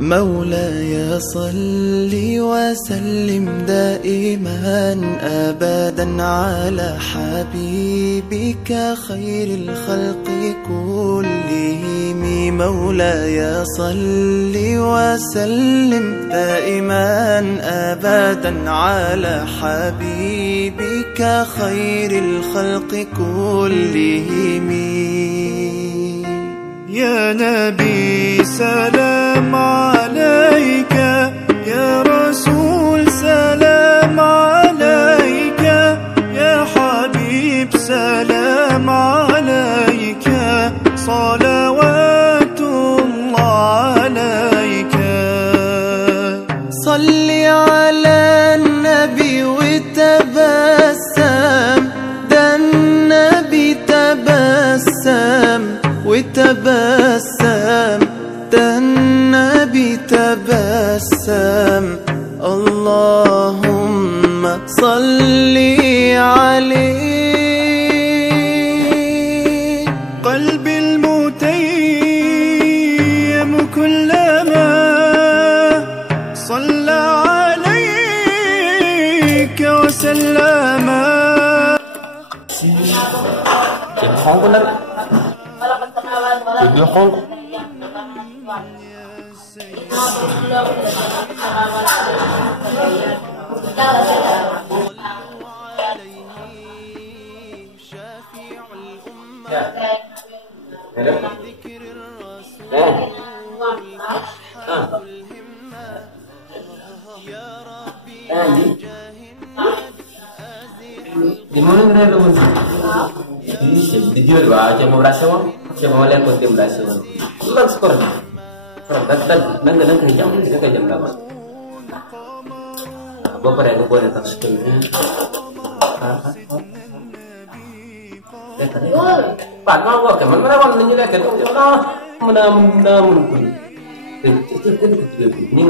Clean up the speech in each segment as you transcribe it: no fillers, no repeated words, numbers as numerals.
مولاي صل وسلم دائما أبدا على حبيبك خير الخلق كلهم. مولاي صل وسلم دائما أبدا على حبيبك خير الخلق كلهم. يا نبي سلام عليك، يا رسول سلام عليك، يا حبيب سلام عليك، صلوات الله عليك. صل على النبي وتبسم، ده النبي تبسم وتبسم، ده النبي تبسم. اللهم صل عليه. قلبي المتيم كلما صلى عليك وسلم. Di mana kena lu? Di jual bah, cuma berasa wang, cuma oleh konten berasa wang. Luar skor. Nang jam berapa? Apa yang aku boleh tak sekian? Pan mau ke mana mana mana ni lagi mana mungkin. Itu ni.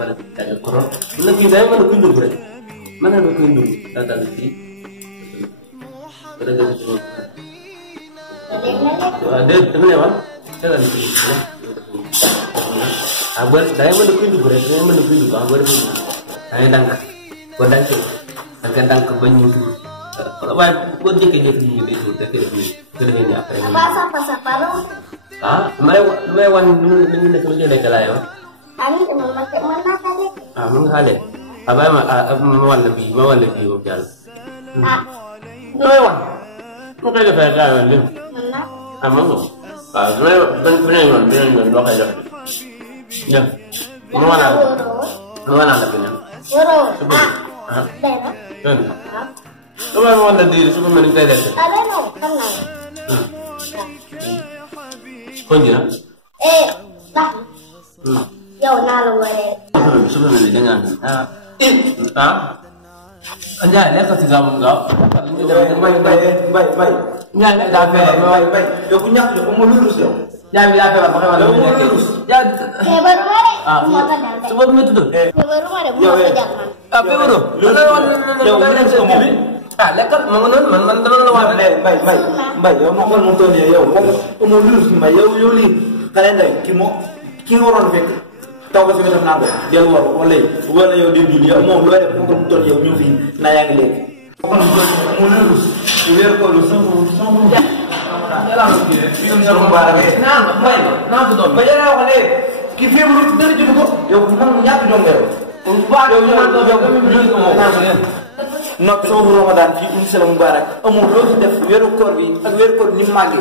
Kalau korang, lagi saya mana kundu berat, mana ada kundu, tanda lagi. Ada tu. Ada teman yang mana lagi. Abar saya mana kundu berat, saya mana kundu, abar kundu. Saya tangkap, kodang tu, tangkap kebanyu tu. Apa buat dia kerja itu, tapi kerja ni apa? Apa baru? Ah, mana wan ni nak kerja lagi lah. Kami cuma pakai mana saja. Menghale. Apa mawan lebih okey. Wan. Mungkin ada faedah ni. Mana? Mau. Benar bakal dah. Ya. Mana lagi ni? Guru. Benar. Kalau mawan lebih suka main kita dah. Ada no, pernah. Konjira. Dah. Yo nalu wale. Sebenarnya dengan anja ni kau tiga mungkau. Baik. Ni dah baik. Yo punya yo kamu lulus yo. Jangan bila apa pakai mana lulus. Baru mana? Sebab itu tu. Baru mana? Mau jangan. Apa baru? Lekat mengenun mengenun lawan. Baik. Yo mau kan motor ni yo. Kamu lulus ni yo li. Kalian dah kimo orang bek. Tahu ke sebenarnya nada dia luar oleh yang di dunia mau luar bukan betul yang nyufi nayang lek bukan lulus biar kau lulus semua jalan lagi film jalan barang nah betul bayar oleh kifir lulus dari juga yang memang nyatu dong dia yang kami beli semua nak sohor Ramadan di Indonesia Mubarak amul lulus def weeru koor bi ak weeru koor ni màgge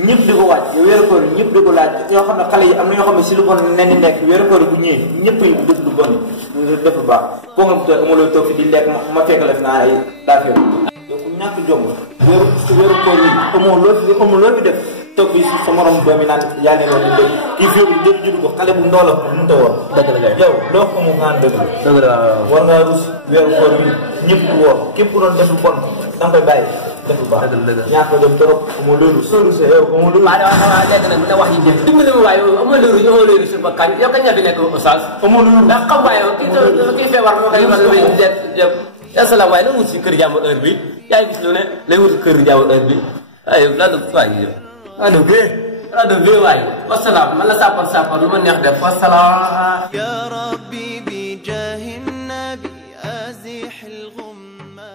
ñepp di ko wacc weeru koor ñepp di ko laaj ñoo xam ne xale yi am na ñoo xam ne si lu bon nen nekk weeru koor bu ñëwee ñepp yi def lu bon def lu baax ko nga to amuloo toog fi di lekk ma fekk la fi naa ay daafeer donc ñàkk jom weeru koor yi amul loo fi def toog bi sa morom doomi naan yaa leen wax di kii fi jëf judd ko xale bu ndoola mu ta woor dëgg la yow doo ko mu ngaan dëgg la war nga rus weeru koor bi ñepp woor képp doon def lu bon da nga koy bàyyi def lu baax ñàkk jom trop amoo loolu solu sa yow amoo loolu léegi nag na wax yi jëf dimbali ma waaye amoo loolu sur ba kañ yow kañ ñaa fi nekk oustaz amoo loolu ndax xam waaye kii feebar moo koy war asalaam waaye na wut si kër jàmbur heure bi yaa ngi gis lu ne lay wut kër jàmbur heure bi ay la du quoi yi ado ke rajo bi waay wasalaam man la sapar lu ma neex def wasalaam. يا ربي بجاه النبي أزح الغمة